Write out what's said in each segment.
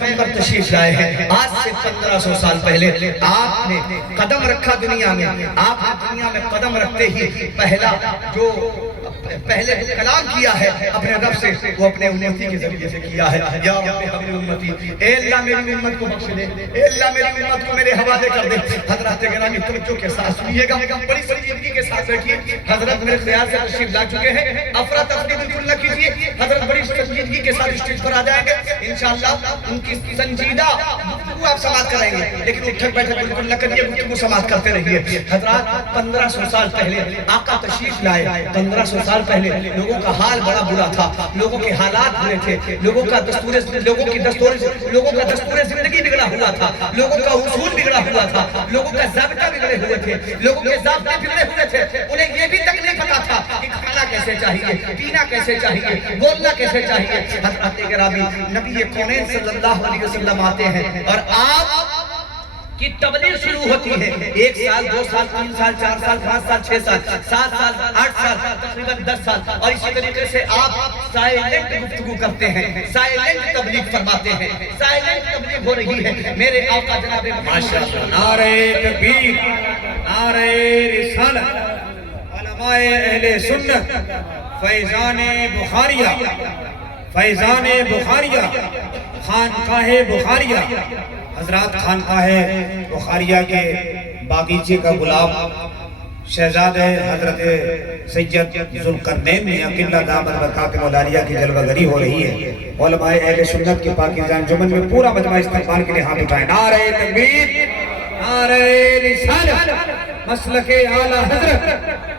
پیغمبر تشریف لائے ہیں. آج سے 1500 سال پہلے آپ نے قدم رکھا دنیا میں. آپ نے دنیا میں قدم رکھتے ہی پہلے کلام کیا ہے اپنے رب سے، وہ اپنے امتی کے ذریعے سے کیا ہے. یا رب حبل امتی، اے اللہ میری امت کو بخش دے، اے اللہ میری امت کو میرے حوالے کر دے. حضرات گرامی توجہ کے ساتھ سنیے گا، بڑی سنجیدگی کے ساتھ بیٹھیے. حضرت میرے خیال سے تشریف لا چکے ہیں، افراتفری بالکل نہ کیجیے. حضرت بڑی سنجیدگی کے ساتھ اسٹیج پر آ جائیں گے، انشاءاللہ ان کی سنجیدہ گفتگو آپ سماعت کرائیں گے، لیکن اٹھک بیٹھک بالکل نہ کریے، گفتگو سماعت کرتے رہیے. حضرات 1500 سال پہلے آقا تشریف لائے. 1500 سال پہلے لوگوں کا حال بڑا برا تھا، لوگوں کے حالات برے تھے، لوگوں کا دستور زندگی بگڑا ہوا تھا، لوگوں کا اصول بگڑا ہوا تھا، لوگوں کا ضابطہ بگڑے ہوئے تھے، لوگوں کے ضابطے بگڑے ہوئے تھے. انہیں یہ بھی تک نہیں پتا تھا کہ کھانا کیسے چاہیے، پینا کیسے چاہیے، بولنا کیسے چاہیے. حضرات گرامی نبی کونین صلی اللہ علیہ وسلم آتے ہیں اور آپ کی تبلیغ شروع ہوتی ہے. 1 سال 2 سال 3 سال 4 سال 5 سال 6 سال 7 سال 8 سال تقریباً 10 سال، اور اسی طریقے سے آپ سائلنٹ گفتگو کرتے ہیں، سائلنٹ تبلیغ فرماتے ہیں، سائلنٹ تبلیغ ہو رہی ہے. میرے آقا جناب ماشاءاللہ، نعرہ تکبیر، نعرہ رسالت، علماء اہل سنت، فیضان بخاریہ، فیضان بخاریہ، خانقاہ بخاریہ. حضرات خانقاہ بخاریہ کے باغیچے کا گلاب شہزاد حضرت سید ذوالقرنین میاں قبلہ دامت برکاتہ العالیہ کی جلوہ گری ہو رہی ہے. علماء اہل سنت کے پاکیزہ انجمن میں پورا مجمع استقبال کے لیے ہاتھ اٹھائیں. نعرہ تکبیر، نعرہ رسالت، مسلک اعلیٰ حضرت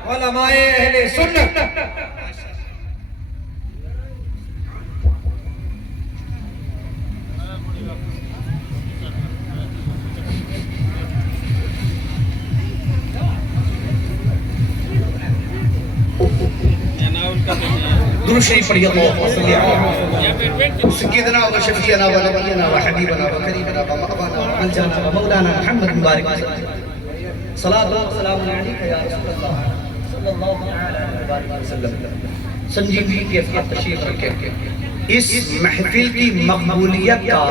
علماء اہل سنت. درود شریف پڑھیے. اللهم صل علی سیدنا و شفیعنا و نبینا و حبیبنا و کریمنا و مأوانا و ملجأنا و مولانا محمد مبارک وسلم. صلاۃ و سلام علیک یا رسول اللہ صلی اللہ علیہ وسلم. سنجیدگی کے ساتھ تشریف رکھیں. اس محفل کی مقبولیت کا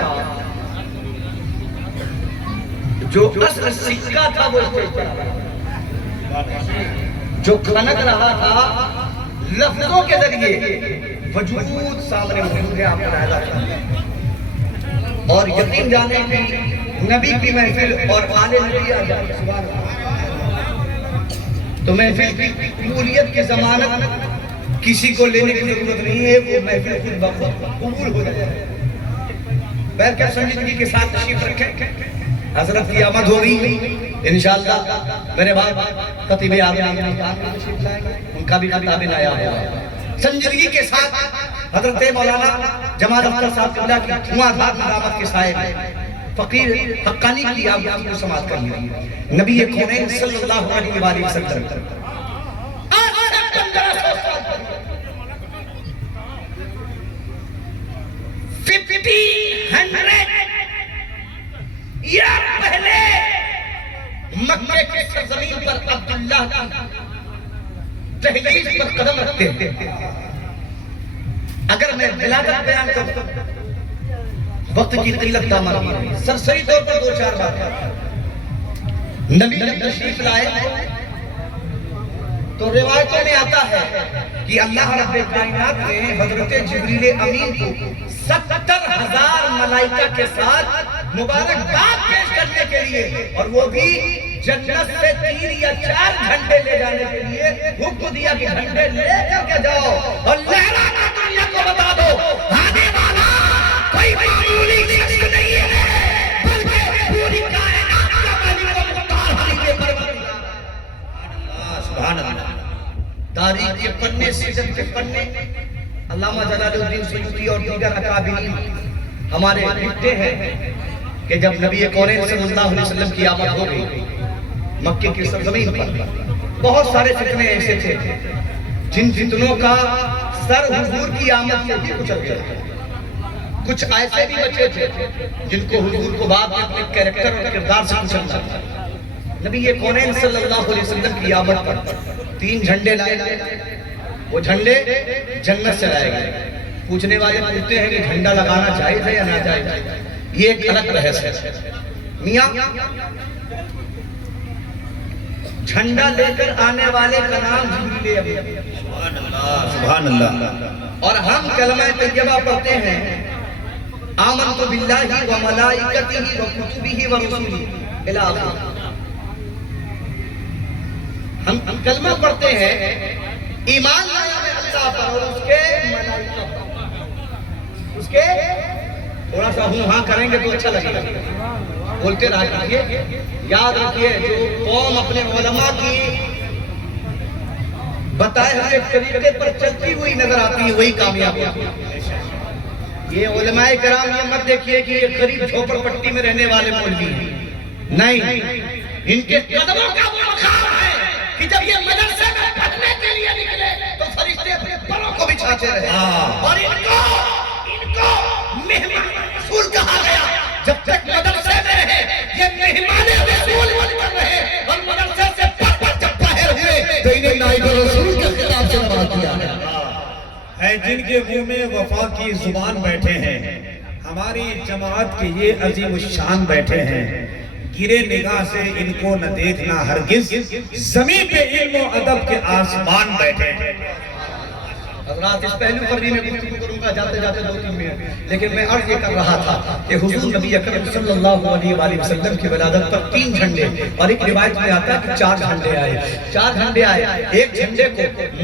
جو اصل سکہ تھا وہ اسٹیج پر جو کھنک رہا تھا لفظوں کے ذریعے وجود سامنے موجود ہے. آپ کو رہا اور یقین جانے کی نبی کی محفل اور آل نبی آ جائے تو محفل کی قبولیت کی ضمانت کسی کو لینے کی ضرورت نہیں ہے، وہ محفل خود بخود قبول ہو جائے. بہرکیف سنجیدگی کے ساتھ تشریف رکھیں. حضرت کی آمد ہو رہی انشاءاللہ. میرے باپ خطیب اعظم ان کا بھی خطاب لایا ہوا ہے. سنجیدگی کے ساتھ حضرت مولانا جمال اختر صاحب قبلہ کی دھواں دھار مدامت کے سائے میں فقیر حقانی کی آواز کو سماعت کر لی. نبی کونین صلی اللہ علیہ وآلہ وسلم یا پہلے مکہ کی سرزمین پر عبداللہ کی تحلیل پر قدم رکھتے ہیں. اگر میں بلاغت بیان کرتا وقت کی قلت دامن ہوئی سرسری طور پر 2-4 بات. نبی جب تشریف لائے تو روایتوں میں آتا ہے کہ اللہ رب کائنات نے حضرت جبریل امین کو 70,000 ملائکہ کے ساتھ مبارکباد پیش کرنے کے لیے اور وہ بھی جنت سے 3 یا 4 گھنٹے لے جانے کے لیے حکم دیا کہ گھنٹے لے کر کے جاؤ اور لہرانا دنیا کو بتا دو آنے والا کوئی معمولی شخص نہیں ہے بلکہ پوری کائنات کا مالک و مختار حبیب پروردگار. سبحان اللہ. تاریخ کے پنے سیزن کے پنے علامہ جلال الدین سیوطی اور دیگر اکابرین ہمارے لکھتے ہیں کہ جب نبی کونین صلی اللہ علیہ وسلم کی آمد ہو گئی مکہ کی سرزمین پر بہت سارے فتنے ایسے تھے جن فتنوں کا سر حضور کی آمد سے بھی کچل گیا. کچھ ایسے بھی بچے تھے جن کو حضور کو بعد میں اپنے کریکٹر اور کردار سے کچلنا تھا. نبی کونین صلی اللہ علیہ وسلم کی آمد پر 3 جھنڈے لائے. وہ جھنڈے جنت سے لائے گئے. پوچھنے والے پوچھتے ہیں کہ جھنڈا لگانا جائز ہے یا ناجائز ہے. یہ ایک الگ بحث ہے. میاں جھنڈا لے کر آنے والے کا نام جبریل امین. سبحان اللہ سبحان اللہ. اور ہم کلمہ طیبہ پڑھتے ہیں آمنت باللہ و ملائکتہ و کتبہ و رسولہ الی آخر. ہم کلمہ پڑھتے ہیں ایمان لایا ہے اللہ پر اور اس کے ملائکہ پر. اس کے تھوڑا سا ہاں کریں گے تو اچھا لگے گا. بولتے رہا کیجئے. یاد رکھیے جو قوم اپنے علماء کی بتائے ہوئے طریقے پر چلتی ہوئی نظر آتی ہے وہی کامیاب ہوتی ہے. یہ علماء کرام یہ مت دیکھیے کہ یہ غریب جھوپڑ پٹی میں رہنے والے مولوی ہیں. نہیں, ان کے قدموں کا وہ مقام ہے کہ جب یہ مدرسے میں پڑھنے کے لیے نکلے تو فرشتے اپنے پروں کو بچھاتے رہے. اور ان کو مہمان رسول کہا گیا. جب تک مدرسے میں رہے یہ مہمان رسول بن رہے اور مدرسے سے پڑھ پڑھ جب باہر ہوئے تو انہیں نائب رسول کے خطاب سے بات کیا ہے. جن کے منہ میں وفا کی زبان بیٹھے ہیں, ہماری جماعت کے یہ عظیم الشان بیٹھے ہیں. گرے نگاہ سے ان کو نہ دیکھنا ہرگز, زمین پہ علم و ادب کے آسمان بیٹھے ہیں. حضرات اس پہلو پر بھی میں گفتگو کروں گا جاتے جاتے 2-3 منٹ, لیکن میں عرض یہ کر رہا تھا کہ حضور نبی اکرم صلی اللہ علیہ وآلہ وسلم کی ولادت پر 3 جھنڈے, اور ایک روایت میں آتا ہے کہ 4 جھنڈے آئے. 4 جھنڈے آئے. ایک جھنڈے کو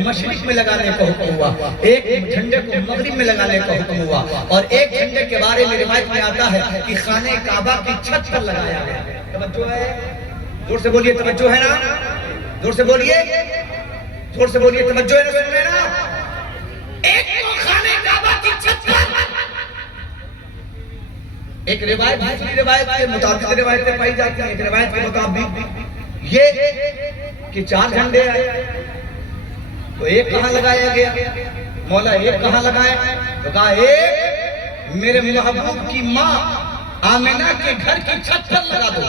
مشرق میں لگانے کا حکم ہوا, ایک جھنڈے کو مغرب میں لگانے کا حکم ہوا, اور ایک جھنڈے کے بارے میں روایت میں آتا ہے کہ خانہ کعبہ کی چھت پر لگایا گیا. توجہ ہے, زور سے بولیے توجہ ہے نا, زور سے بولیے, زور سے بولیے توجہ ہے نا, سن رہے نا. ایک کو خانہ کعبہ کی چھت پر, ایک روایت دوسری روایت کے متعدد روایتیں پائی جاتی ہیں. ایک روایت کے مطابق یہ کہ 4 جھنڈے آئے تو ایک کہاں لگایا گیا, مولا ایک کہاں لگائے, تو کہا ایک میرے محبوب کی ماں آمنہ کے گھر کی چھت پر لگا دو.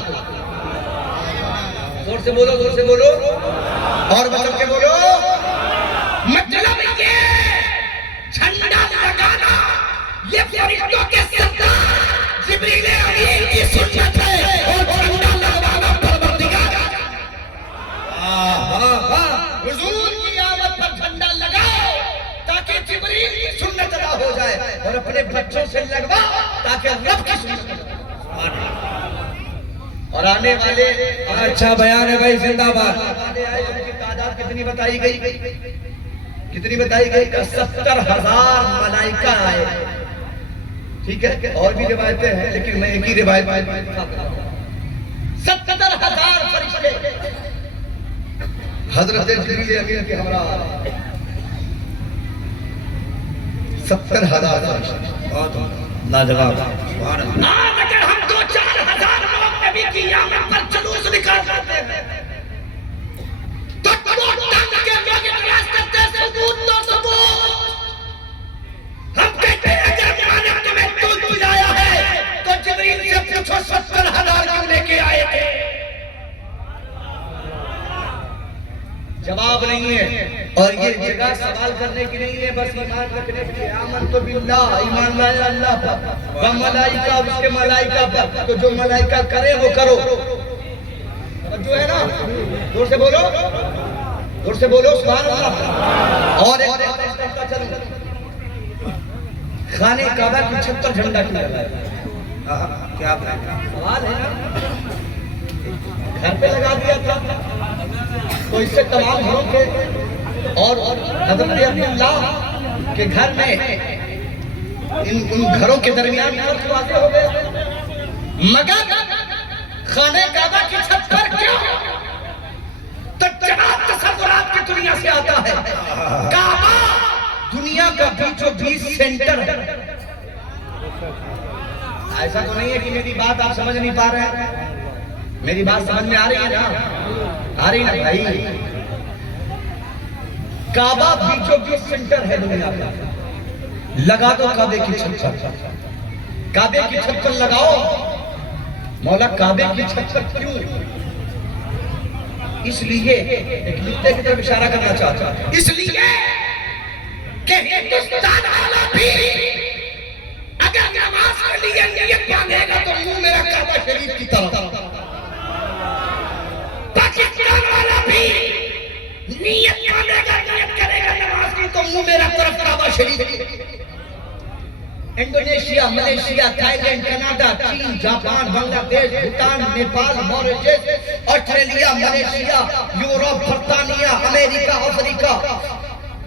زور سے بولو, زور سے بولو, اور بچوں کے بولو. مطلب یہ جھنڈا لگانا یہ فرشتوں کے سردار جبریل امین کی سنت ہے, اور جھنڈا لگانا پروردگار حضور کی آمد پر جھنڈا لگاؤ تاکہ جبریل کی سنت ادا ہو جائے, اور اپنے بچوں سے لگواؤ تاکہ رب کی سنت ادا ہو جائے. اور آنے والے اچھا بیان ہے بھائی, زندہ باد. آنے آئے ان کی تعداد کتنی بتائی گئی, کتنی بتائی گئی کہ 70,000 ملائکہ آئے. ٹھیک ہے, اور بھی روایتیں ہیں لیکن میں ایک ہی روایت 70,000 فرشتے حضرت جبریل امین کے ہمراہ. 70,000 فرشتے, بہت لاجواب. سبحان اللہ. آج اگر ہم 2-4 ہزار لوگ نبی کی آمد پر جلوس نکالتے ہیں تو ٹنگ کے لوگ اعتراض کرتے ہیں ثبوت تو ثبوت. ہم کہتے ہیں اگر مانے تمہیں دودھ پلایا ہے تو جبریل سے پوچھو 70,000 کیوں لے کے آئے تھے. جواب نہیں ہے, اور یہ جگہ سوال کرنے کی نہیں ہے, بس ایمان رکھنے کے لیے. آمنت باللہ, ایمان لایا اللہ پر, و ملائکہ, اس کے ملائکہ پر, تو جو ملائکہ کرے وہ کرو. جو ہے نا, زور سے بولو, زور سے بولو سبحان اللہ. اور ایک بات کرتا چلوں, خانہ کعبہ کی چھت پر جھنڈا کیوں لگایا؟ کیا سوال ہے نا, گھر پہ لگا دیا تھا تو اس سے تمام گھروں کے اور حضرت عبداللہ کے گھر میں ان گھروں کے درمیان فرق واضح ہو گئے. مگر خانہ کعبہ کی چھت پر کیوں؟ تو جناب تصورات کی دنیا سے آتا ہے. کعبہ دنیا کا بیچو بیچ سینٹر ہے. ایسا تو نہیں ہے کہ میری بات آپ سمجھ نہیں پا رہے ہیں, میری بات سمجھ میں آ رہی ہے نا, آ رہی ہے بھائی. کعبہ بیچو بیچ سینٹر ہے دنیا کا. لگا دو کعبے کی چھت پر, کعبے کی چھت پر لگاؤ. مولا کعبے کی چھت پر کیوں؟ اس لیے ایک نقطے کی طرف اشارہ کرنا چاہتا ہوں, اس لیے کہ ہندوستان والا بھی اگر نماز کے لیے نیت مانگے گا شریف کی طرف. پاکستان والا بھی نیت کرے گا نماز کی تو منہ میرا طرف کعبہ شریف کی. Indonesia, Malaysia, Thailand, Canada, چین، Japan, Bangladesh, Bhutan, Nepal, Mauritius, Australia, Malaysia, Europe, برطانیہ، امریکہ، افریقہ،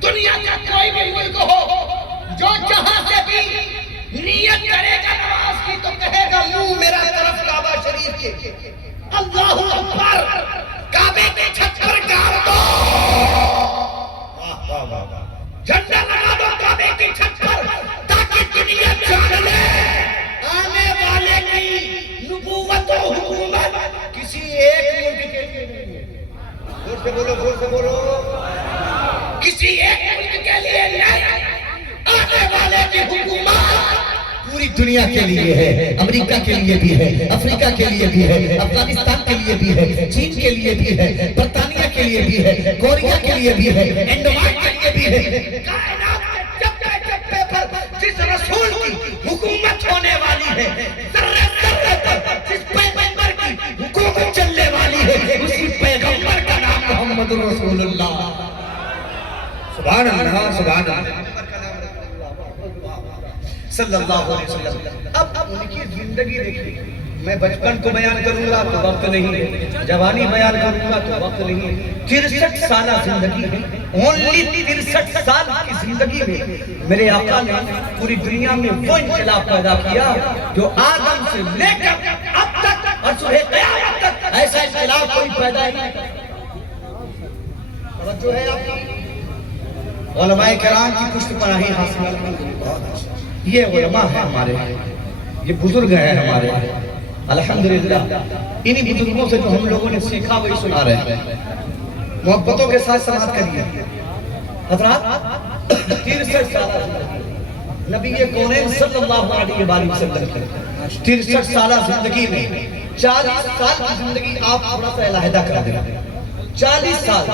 دنیا کا کوئی بھی ملک ہو جو جہاں سے بھی نیت کرے گا نماز کی تو کہے گا منہ میرا طرف کعبہ شریف کے. اللہ اکبر. کعبے کے چھت پر گاڑ دو، جھنڈا لگا دو کعبے کی چھت پر تاکہ دنیا جان لے آنے والے کی نبوت و حکومت کسی ایک ملک کے لیے نہیں ہے. زور سے بولو، زور سے بولو. کسی ایک ملک کے لیے نہیں، آنے والے کی حکومت پوری دنیا کے لیے ہے. امریکہ کے لیے بھی ہے، افریقہ کے لیے بھی ہے، افغانستان کے لیے بھی ہے، چین کے لیے بھی ہے، برطانیہ کے لیے بھی ہے، کوریا کے لیے بھی ہے، انڈومان کے لیے بھی ہے. کائنات کے چپے چپے پر جس رسول کی حکومت ہونے والی ہے، ذرے ذرے پر جس پیغمبر کی حکومت چلنے والی ہے، اسی پیغمبر کا نام محمد رسول اللہ. سبحان اللہ، سبحان اللہ صلی اللہ علیہ وسلم. اب ان کی زندگی دیکھیے. میں بچپن کو بیان کروں گا تو وقت نہیں، جوانی بیان کروں گا تو وقت نہیں. 63 سالہ زندگی ہے. اونلی 63 سال کی زندگی میں میرے آقا نے پوری دنیا میں وہ انقلاب پیدا کیا جو آدم سے لے کر اب تک اور صبح قیامت تک ایسا انقلاب کوئی پیدا ہی نہیں. توجہ ہے آپ کی؟ علماء کرام کی پشت پناہی حاصل کریں. یہ علماء ہیں ہمارے، یہ بزرگ ہیں ہمارے. الحمدللہ انہی بزرگوں سے جو ہم لوگوں نے سیکھا وہی سنا رہے ہیں. محبتوں کے ساتھ سماعت کریے. حضرات 63 سالہ نبی کونین صلی اللہ علیہ وآلہ وسلم کی 63 سالہ زندگی میں 40 سال کی زندگی آپ تھوڑا سا علیحدہ کر دیں. 40 سال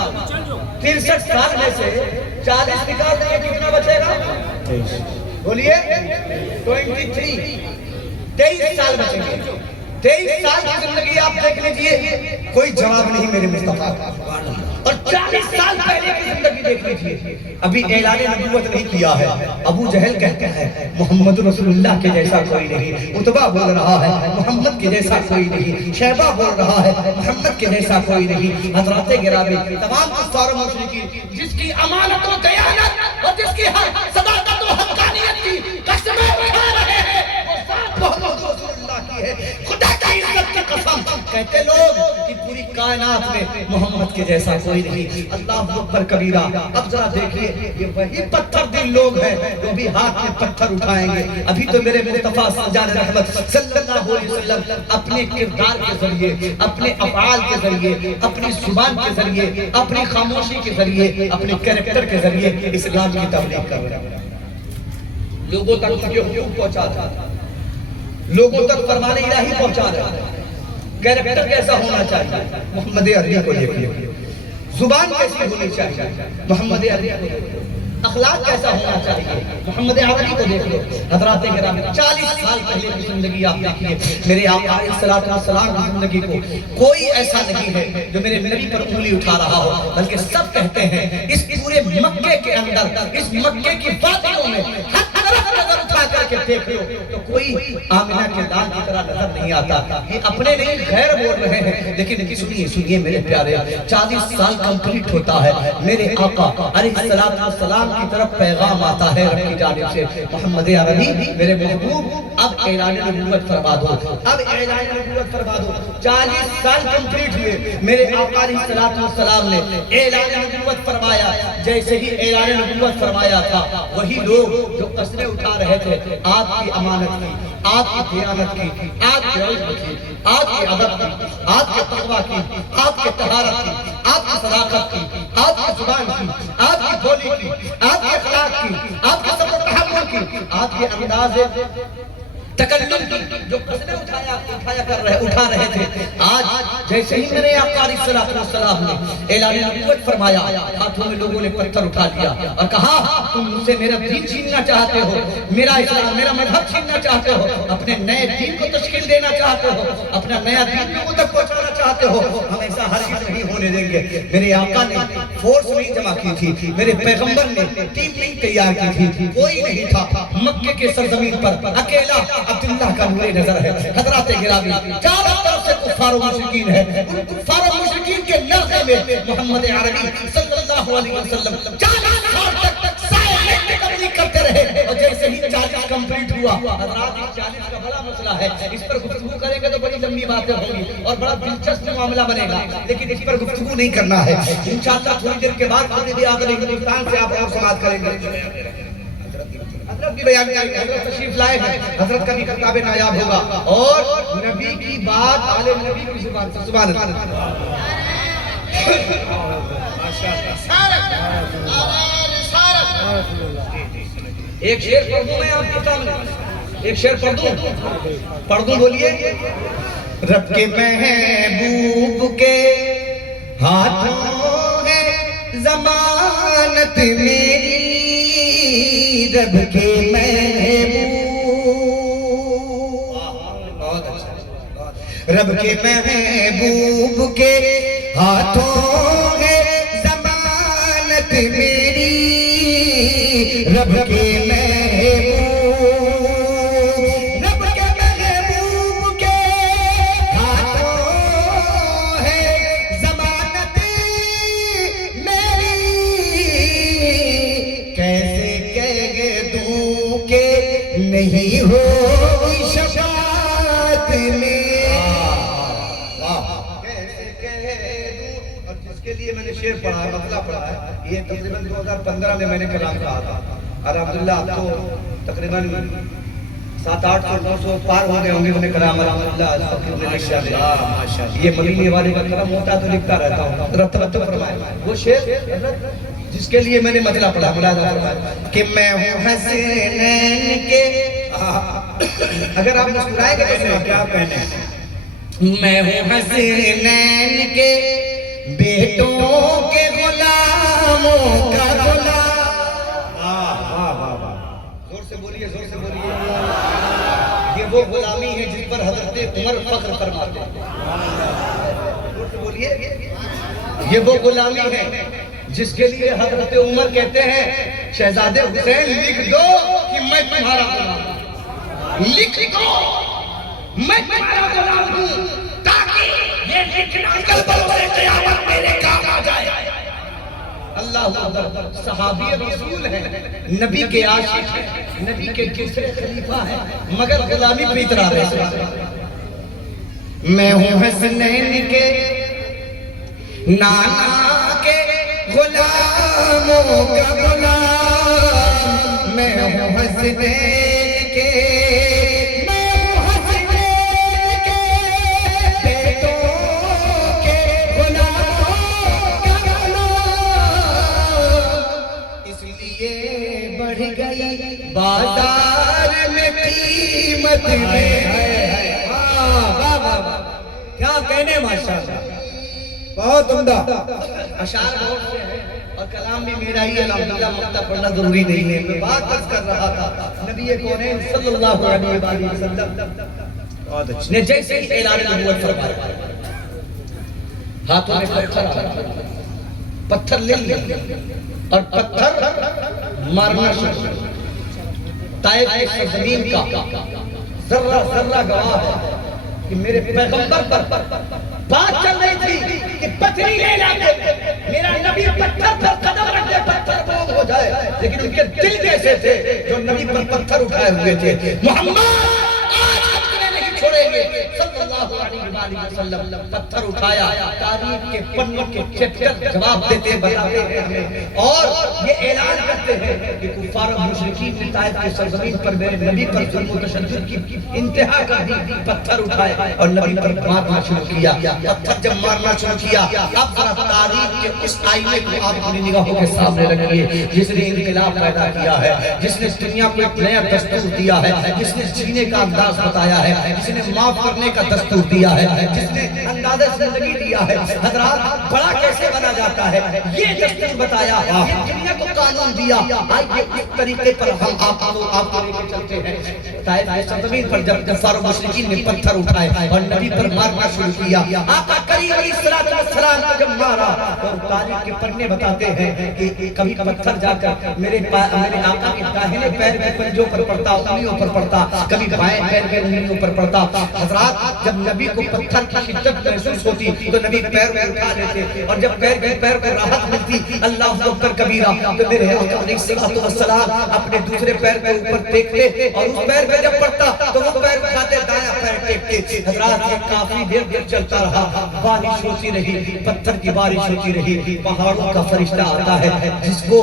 63 سال میں سے 40 نکال دیں کتنا بچے گا؟ بولیے 23 سال بچیں گے. 23 سال کی زندگی آپ دیکھ لیجئے، کوئی جواب نہیں میرے مصطفیٰ. اور 40 سال پہلے کی زندگی دیکھ لیجئے، ابھی اعلان نبوت نہیں کیا ہے. ابو جہل کہتا ہے محمد رسول اللہ کے جیسا کوئی نہیں. عتبہ بول رہا ہے محمد کے جیسا کوئی نہیں. شیبہ بول رہا ہے محمد کے جیسا کوئی نہیں. حضرات گرامی، تمام کفار و مشرکین جس کی امانت و دیانت اور جس کی صداقت و حقانیت کی قسمیں اٹھا رہے ہیں، وہ ذات محمد رسول اللہ کی ہے. خدا کی عزت کی قسم کہتے لوگ کہ پوری کائنات میں محمد کے جیسا کوئی نہیں. اللہ اکبر کبیرہ. اب ذرا دیکھیے، یہ وہی پتھر دل لوگ ہیں جو بھی ہاتھ میں پتھر اٹھائیں گے. ابھی تو میرے مصطفیٰ جان رحمت صلی اللہ علیہ وسلم اپنے کردار کے ذریعے، اپنے افعال کے ذریعے، اپنی زبان کے ذریعے، اپنی خاموشی کے ذریعے، اپنے کریکٹر کے ذریعے اسلام کی تبلیغ کر رہے ہیں. لوگوں تک یہ حقوق پہنچا رہا ہے، لوگوں تک فرمان الہی پہنچا رہا ہے. کریکٹر کیسا ہونا چاہیے؟ محمد عربی کو دیکھیے. زبان کیسی ہونی چاہیے؟ محمد عربی کو دیکھیے. اخلاق کیسا ہونا چاہیے؟ محمد عربی کو دیکھ لو. حضرات کرام 40 سال پہلے کی زندگی آپ دیکھیے. میرے آقا علیہ السلام کی زندگی کو کوئی ایسا نہیں ہے جو میرے نبی پر انگلی اٹھا رہا ہو، بلکہ سب کہتے ہیں اس پورے مکے کے اندر، اس مکے کی وادیوں میں ہر طرف نظر اٹھا کر کے دیکھ لو تو کوئی آمنہ کے لال کی طرح نظر نہیں آتا. یہ اپنے نہیں غیر بول رہے ہیں. لیکن سنیے میرے پیارے، 40 سال کمپلیٹ ہوتا ہے، میرے آقا علیہ السلام کی طرف پیغام آتا ہے رب کی جانب سے، محمد عربی میرے محبوب اب اعلان نبوت فرما دو. اب اعلان نبوت فرما دو. 40 سال کمپلیٹ ہوئے، میرے آقا علیہ السلام نے اعلان نبوت فرمایا. جیسے ہی اعلان نبوت فرمایا تھا، وہی لوگ جو قسمیں اٹھا رہے تھے آپ کی امانت کی، آپ کی دیانت کی، آپ کے علم کی، آپ کے ادب کی، آپ کے تقوی کی، آپ کے طہارت کی، آپ کی صداقت کی، آپ کی زبان کی، آپ کی بولی کی، آپ کے اخلاق کی، آپ کے صبر و تحمل کی، آپ کے انداز تکلم کی جو قصبے اٹھا رہے تھے، آج جیسے ہی میرے آقا علیہ السلام نے اعلان نبوت فرمایا، ہاتھوں میں لوگوں نے پتھر اٹھا لیا اور کہا تم مجھ سے میرا دین چھیننا چاہتے ہو، میرا اسلام میرا مذہب چھیننا چاہتے ہو، اپنے نئے دین کو تشکیل دینا چاہتے ہو، اپنا نیا دین لوگوں تک پہنچانا چاہتے ہو، ہم ایسا ہرگز نہیں ہونے دیں گے۔ میرے آقا نے فورس نہیں جمع کی تھی، میرے پیغمبر نے ٹیم نہیں تیار کی تھی، کوئی نہیں تھا، مکے کے سرزمین پر اکیلا عبداللہ کا نور نظر ہے۔ حضرات گرامی، چاروں طرف سے کفار و مشرکین ہے، ان کفار و مشرکین کے لرزے میں محمد عربی صلی اللہ علیہ وسلم 40 سال تک سائے میں تبلیغ کرتے رہے، اور جیسے ہی 40 کمپلیٹ ہوا، حضرات 40 کا بڑا مسئلہ ہے، اس پر گفتگو کریں گے تو بڑی لمبی باتیں ہوں گی اور بڑا دلچسپ معاملہ بنے گا، لیکن اس پر گفتگو نہیں کرنا ہے۔ انشاءاللہ تھوڑی دیر کے بعد خطیب اعظم ہندوستان سے آپ اور سماعت کریں گے۔ حضرت بھی بیان کریں گے، حضرت تشریف لائے ہیں، حضرت کا بھی خطاب نایاب ہوگا اور نبی کی بات آل نبی کی زبان سے، سبحان اللہ۔ ایک شعر پڑھ دوں میں آپ کے سامنے، ایک شعر پڑھ دوں بولیے۔ رب کے محبوب کے ہاتھوں ہے ضمانت میری، رب کے محبوب، رب کے محبوب کے ہاتھوں ہے ضمانت میری، رب کے محبوب، رب کے محبوب کے ہاتھوں ہے ضمانت میری، کیسے کہہ دوں کہ نہیں ہو شفاعت میں، کیسے کہہ دوں۔ اور جس کے لیے میں نے شعر پڑھا ہے، مطلب پڑھا ہے، یہ تقریباً 2015 میں میں نے کلام کہا تھا، الحمدللہ آپ کو تقریباً 700-800 900 پار ہو گئے ہوں گے انہیں کلام الحمدللہ۔ یہ مدینے والے کا کرم ہوتا تو لکھتا رہتا ہوں، رتب فرمائے وہ شعر جس کے لیے میں نے مطلب پڑھا، ملاحظہ فرمائے کہ میں ہوں حسینین کے، اگر آپ مسکرائے گے تو کیا کہنے، میں ہوں حسینین کے بیٹوں کے غلاموں کا غلام، زور سے بولیے، زور سے بولیے۔ یہ وہ غلامی ہے جس پر حضرت عمر فخر فرماتے ہیں، زور سے بولیے۔ یہ وہ غلامی ہے جس کے لیے حضرت عمر کہتے ہیں شہزادے حسین لکھ دو کہ میں تمہارا غلام ہوں، لکھ دو میں تمہارا غلام ہوں، تاکہ یہ لکھنا کل بروز قیامت میرے کام آ جائے۔ اللہ اکبر، صحابی رسول ہیں، نبی کے عاشق ہیں، نبی کے دوسرے خلیفہ ہیں، مگر غلامی پہ اترا رہے ہیں۔ میں ہوں حسنین کے نانا کے غلاموں کا غلام، میں ہوں حسنین کے، میں ہوں حسنین کے بیٹوں کے غلاموں کا غلام، اس لیے بڑھ گئی بازار میں قیمت میں۔ کیا کہنے ماشاءاللہ، بہت عمدہ اشعار بہت سے ہیں اور کلام بھی میرا ہی الحمدللہ، مقطع پڑھنا ضروری نہیں ہے۔ میں بات عرض کر رہا تھا نبی کونین صلی اللہ علیہ وسلم نے جیسے ہی اعلان نبوت فرمایا، ہاتھوں میں پتھر لے لیا اور پتھر مارنا شروع۔ طائف کی سرزمین کا ذرہ ذرہ گواہ ہے کہ میرے پیغمبر پر بات چل رہی تھی کہ پتھری لے لاتے، میرا نبی پتھر پر قدم رکھ دے پتھر بوم ہو جائے، لیکن ان کے دل کیسے تھے جو نبی پر پتھر اٹھائے ہوئے تھے۔ محمد آج ہم تمہیں نہیں چھوڑیں گے، صلی اللہ علیہ وآلہ وسلم پتھر اٹھایا، تاریخ کے پنوں کے چیپٹر جواب دیتے بتاتے ہیں اور یہ اعلان کرتے ہیں کہ کفار و مشرکین نے طائف کے سرزمین پر میرے نبی پر ظلم و تشدد کی انتہا کر دی، پتھر اٹھائے اور نبی پر مارنا شروع کیا۔ پتھر جب مارنا شروع کیا، اب ذرا تاریخ کے اس آئینے کو آپ اپنی نگاہوں کے سامنے رکھیے جس نے انقلاب پیدا کیا ہے، جس نے دنیا کو ایک نیا دستور دیا ہے، جس نے جینے کا انداز بتایا ہے، جس نے معاف کرنے کا دستور دیا ہے، جس نے انداز زندگی دیا ہے۔ حضرات بڑا کیسے بنا جاتا ہے یہ دستور بتایا، یہ دنیا کو قانون دیا۔ آئیے اس طریقے پر ہم آپ کو لے کے چلتے ہیں۔ طائف کے سرزمین پر جب کفار و مشرکین نے پتھر اٹھائے اور نبی پر مارنا شروع کیا، آقا کریم علیہ السلام کو جب مارا تو تاریخ کے پڑھنے بتاتے ہیں کہ کبھی پتھر جا کر میرے آقا کے داہنے پیر کے پنجوں پر پڑتا، انگلیوں پر پڑتا، کبھی بائیں پیر کے انگلیوں پر پڑتا۔ حضرات جب نبی کو پتھر کی شدت محسوس ہوتی تو نبی پیر کو اٹھا لیتے اور جب پیر کو راحت ملتی اللہ اکبر کبیرہ تو میرے آقا علیہ السلام اپنے دوسرے پیر کے اوپر ٹیکتے اور اس پیر پہ جب پڑتا تو وہ پیر اٹھاتے دایاں پیر ٹیکتے۔ حضرات یہ کافی دیر چلتا رہا، بارش ہوتی رہی، پتھر کی بارش ہوتی رہی، پہاڑوں کا فرشتہ آتا ہے جس کو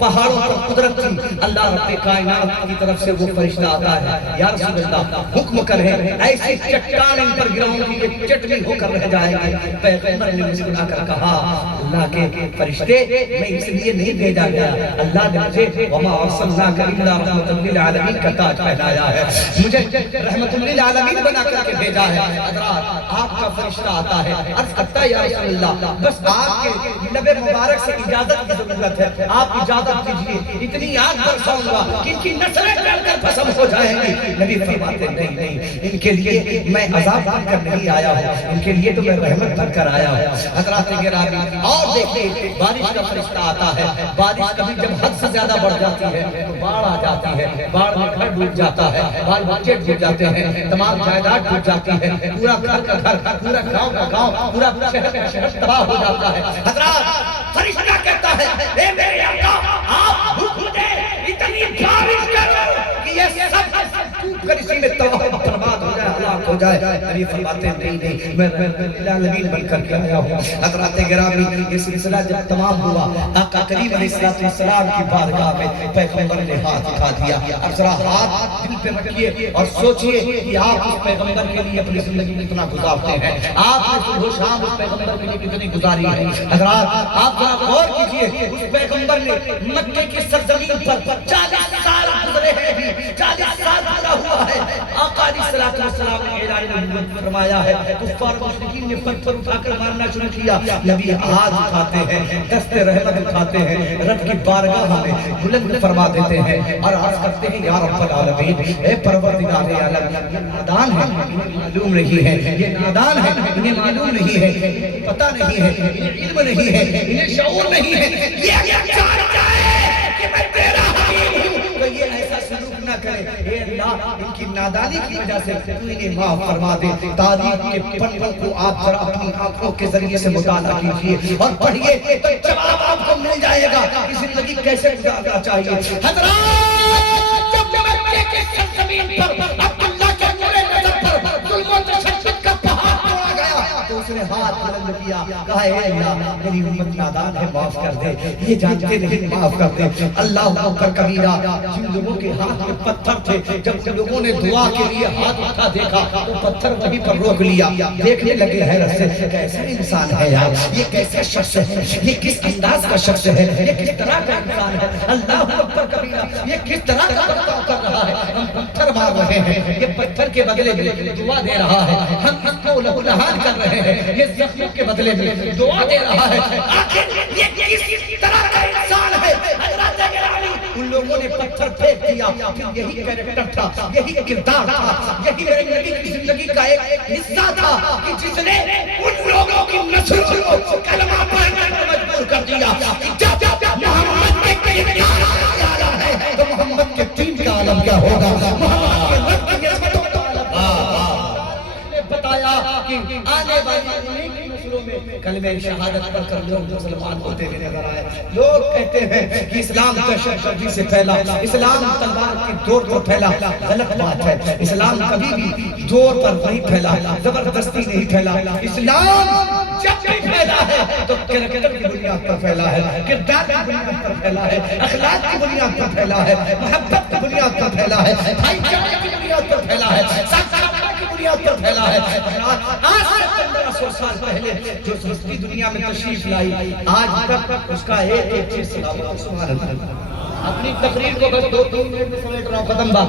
پہاڑوں پر قدرت تھی، اللہ رب کائنات کی طرف سے وہ فرشتہ آتا ہے، یا رسول اللہ حکم کریں ایسی چٹان ان پر گراؤں کی یہ چٹنی ہو کر رہ جائے گی۔ پیغمبر نے مسکرا کر کہا اللہ کے فرشتے میں اس لیے نہیں بھیجا گیا، اللہ نے مجھے وما ارسلناک الا رحمۃ للعالمین کا تاج پہنایا ہے، مجھے رحمت للعالمین بنا کر کے بھیجا ہے۔ حضرات آپ کا فرشتہ آتا ہے، عرض کرتا ہے یا رسول اللہ بس آپ کے لب مبارک سے اجازت کی ضرورت ہے، آپ اجازت دیجئے اتنی آگ برساؤں گا کہ ان کی نسلیں جل کر بھسم ہو جائیں گی۔ نبی فرماتے نہیں، ان کے لیے میں عذاب بن کر نہیں آیا ہوں، ان کے لیے تو میں رحمت بن کر آیا ہوں۔ حضرات گرامی اور دیکھیں بارش کا فرشتہ آتا ہے، بارش کبھی جب حد سے زیادہ بڑھ جاتی ہے تو باڑھ آ جاتی ہے، باڑھ میں گھر ڈوب جاتا ہے، بال بچے ڈوب جاتے ہیں، تمام جائیداد ڈوب جاتی ہے، پورا گھر کا گھر، پورا گاؤں کا گاؤں، پورا شہر کا شہر تباہ ہو جاتا ہے۔ حضرات فرشتہ کہتا ہے اے میرے آقا آپ حکم دیں اتنی بارش کرو کہ یہ سب ڈوب کر اسی میں تباہ برباد ہو جائے، ہلاک ہو جائے۔ نبی فرماتے ہیں نہیں میں العالمین بن کر کے آیا ہوں۔ حضرات گرامی یہ سلسلہ جب تمام ہوا آقا کریم علیہ السلام کی بارگاہ میں پیغمبر نے ہاتھ اٹھا دیا۔ اب ذرا ہاتھ دل پہ رکھیے اور سوچئے کہ آپ اس پیغمبر کے لیے اپنی زندگی میں کتنا گزارتے ہیں، آپ نے صبح و شام اس پیغمبر کے لیے کتنی گزاری ہے۔ حضرات آپ ذرا غور کیجئے اس پیغمبر نے مکے کی سرزمین پر 40 سال گزرے ہیں، بھی 40 سال پورا ہوا ہے۔ آقا علیہ السلام نے اعلان نبوت فرمایا ہے، کفار مشرکین نے پتھر اٹھا کر مارنا شروع کیا، نبی ہاتھ اٹھاتے ہیں، دست رحمت اٹھاتے ہیں، رب کی بارگاہ میں بلند فرما دیتے ہیں اور عرض کرتے ہیں یا رب العالمین اے پروردگار عالم یہ نادان ہے، انہیں معلوم نہیں ہے، یہ نادان ہے، انہیں معلوم نہیں ہے، پتہ نہیں ہے، انہیں علم نہیں ہے، انہیں شعور نہیں ہے، یہ اگر چاہتا ہے کہ میں تیرا حبیب ہوں تو یہ ایسا سلوک نہ کرے۔ اے اللہ ان کی نادانی کی وجہ سے تو انہیں معاف فرما دے۔ تاریخ کے پنوں کو آپ ذرا اپنی آنکھوں کے ذریعے سے مطالعہ کیجئے اور پڑھئے تو جواب آپ کو مل جائے گا کہ زندگی کیسے گزارنا چاہیے۔ حضرات جب مکے کے سرزمین پر عبداللہ کے نور نظر پر ظلم و تشدد کا پہاڑ توڑا گیا تو اس نے ہاتھ بلند کیا، کہا اے اللہ میری امت نادان ہے معاف کر دے، یہ جانتے نہیں معاف کر دے۔ اللہ اکبر کبیرہ جن لوگوں کے ہاتھ میں پتھر تھے جب لوگوں نے دعا کے لیے ہاتھ اٹھا دیکھا تو پتھر وہیں پر روک لیا، دیکھنے لگے حیرت سے کیسا انسان ہے یار، یہ کیسا شخص ہے، یہ کس انداز کا شخص ہے، یہ کس طرح کا انسان ہے۔ اللہ اکبر کبیرہ یہ کس طرح کا برتاؤ کر رہا ہے، ہم پتھر مار رہے ہیں یہ پتھر کے بدلے میں دعا دے رہا ہے، ہم اس کو لہو لہان کر رہے ہیں یہ زخموں کے بدلے میں دعا دے رہا ہے۔ آخر یہ کس طرح کا انسان ہے؟ حضرات گرامی ان لوگوں نے پتھر پھینک دیا، پھر یہی کریکٹر تھا، یہی کردار تھا، یہی میرے نبی کی زندگی کا ایک حصہ تھا کہ جس نے ان لوگوں کی نسل کو کلمہ پڑھنے پر مجبور کر دیا۔ جب محمد کے کردار کا عالم ہے تو محمد کے دین کا عالم کیا ہوگا، محمد کے رب کی عظمتوں کا عالم بتایا کی آنے والی انہی نسلوں میں کلمہ شہادت پڑھ کر لوگ مسلمان ہوتے ہوئے نظر آئے. لوگ کہتے ہیں کہ اسلام دہشت گردی سے پھیلا, اسلام تلوار کی دور پر پھیلا. غلط بات ہے. اسلام کبھی بھی دور پر نہیں پھیلا, زبردستی نہیں پھیلا. اسلام جب بھی پھیلا ہے تو کریکٹر کی بنیاد پر پھیلا ہے, کردار کی بنیاد پر پھیلا ہے, اخلاق کی بنیاد پر پھیلا ہے, محبت کی بنیاد پر پھیلا ہے, بھائی چارے کی بنیاد پر پھیلا ہے, سچائی کی بنیاد پر پھیلا ہے. آج سے 1500 سال پہلے جو سستی دنیا میں تشریف لائی, آج تک اس کا ایک چیز سلامت. سبحان اللہ. اپنی تقریر کو بس 2-3 منٹ میں سمیٹ رہا ہوں, ختم بات.